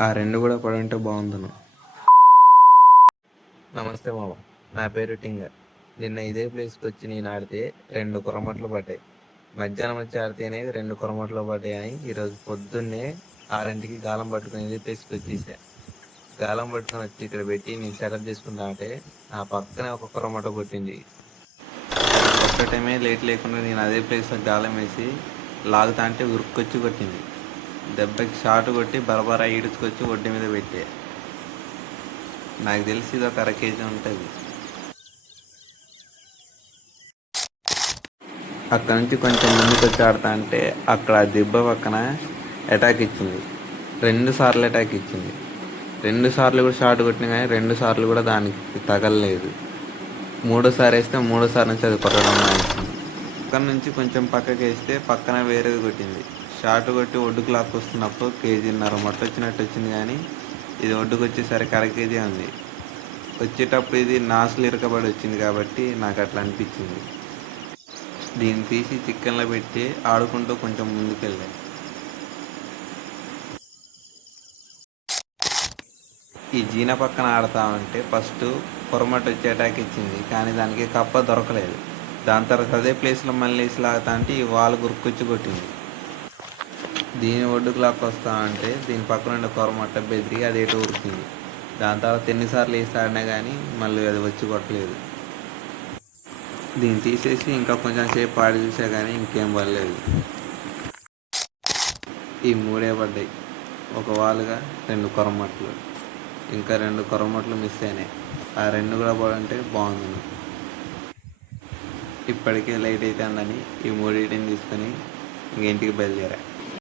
ఆ రెండు కూడా పడి ఉంటే బాగుందును. నమస్తే మామ, నా పేరు టింగర్. నిన్న ఇదే ప్లేస్కి వచ్చి నేను ఆడితే 2 కొరమట్లు పడ్డాయి. మధ్యాహ్నం వచ్చి ఆడితేనే 2 కొరమట్లు పడ్డాయి అని ఈరోజు పొద్దున్నే 6ంటికి గాలం పట్టుకుని ఇదే ప్లేస్కి వచ్చేసా. గాలం పట్టుకుని వచ్చి ఇక్కడ పెట్టి నేను సెటప్ చేసుకుంటా అంటే నా పక్కనే ఒక కొరమట కొట్టింది. కొట్టటమే లేట్ లేకుండా నేను అదే ప్లేస్లో గాలం వేసి లాగుతా అంటే ఉరుక్కొచ్చి కొట్టింది. దెబ్బకి షాట్ కొట్టి బరబరా ఈడ్చుకొచ్చి ఒడ్డు మీద పెట్టే. నాకు తెలిసి ఇది ఒక అర కేజీ ఉంటుంది. అక్కడ నుంచి కొంచెం ముందుకు వచ్చి ఆడతా అంటే అక్కడ ఆ దెబ్బ పక్కన అటాక్ ఇచ్చింది. 2 సార్లు అటాక్ ఇచ్చింది. 2 సార్లు కూడా షాట్ కొట్టిన కానీ 2 సార్లు కూడా దానికి తగలలేదు. 3సారి వేస్తే 3సారి నుంచి అది కొట్టడం మానేసింది. పక్కన నుంచి కొంచెం పక్కకి వేస్తే పక్కన వేరేది కొట్టింది. షాట్ కొట్టి ఒడ్డుకు లాక్కొస్తున్నప్పుడు 1.5 కేజీ మట్ట వచ్చినట్టు వచ్చింది, కానీ ఇది ఒడ్డుకు వచ్చేసరికి అర కేజీ ఉంది. వచ్చేటప్పుడు ఇది నాసులు ఇరకబడి వచ్చింది కాబట్టి నాకు అట్లా అనిపించింది. దీన్ని తీసి చికెన్లో పెట్టి ఆడుకుంటూ కొంచెం ముందుకెళ్ళాను. ఈ జీన పక్కన ఆడుతా ఉంటే ఫస్ట్ పొరమట వచ్చి అటాక్ ఇచ్చింది, కానీ దానికి కప్ప దొరకలేదు. దాని తర్వాత అదే ప్లేస్లో మళ్ళీ వేసి లాగుతా అంటే ఈ వాల్ గురుకొచ్చి కొట్టింది. దీని ఒడ్డుకు లాక్ వస్తా అంటే దీని పక్కన ఉండే కొరమట్ట బెదిరి అది ఎటు ఉరికింది. దాని తర్వాత ఎన్నిసార్లు వేసి ఆడినా కానీ మళ్ళీ అది వచ్చి కొట్టలేదు. దీన్ని తీసేసి ఇంకా కొంచెం సేపు ఆడి చూసా కానీ ఇంకేం పడలేదు. ఈ 3 పడ్డాయి. ఒక వాలుగా 2 కొరమట్లు, ఇంకా 2 కొరమట్లు మిస్ అయినాయి. ఆ 2 కూడా పడుంటే బాగుంది. ఇప్పటికే లైట్ అవుతుందని ఈ 3 తీసుకొని ఇంక ఇంటికి బయలుదేరా.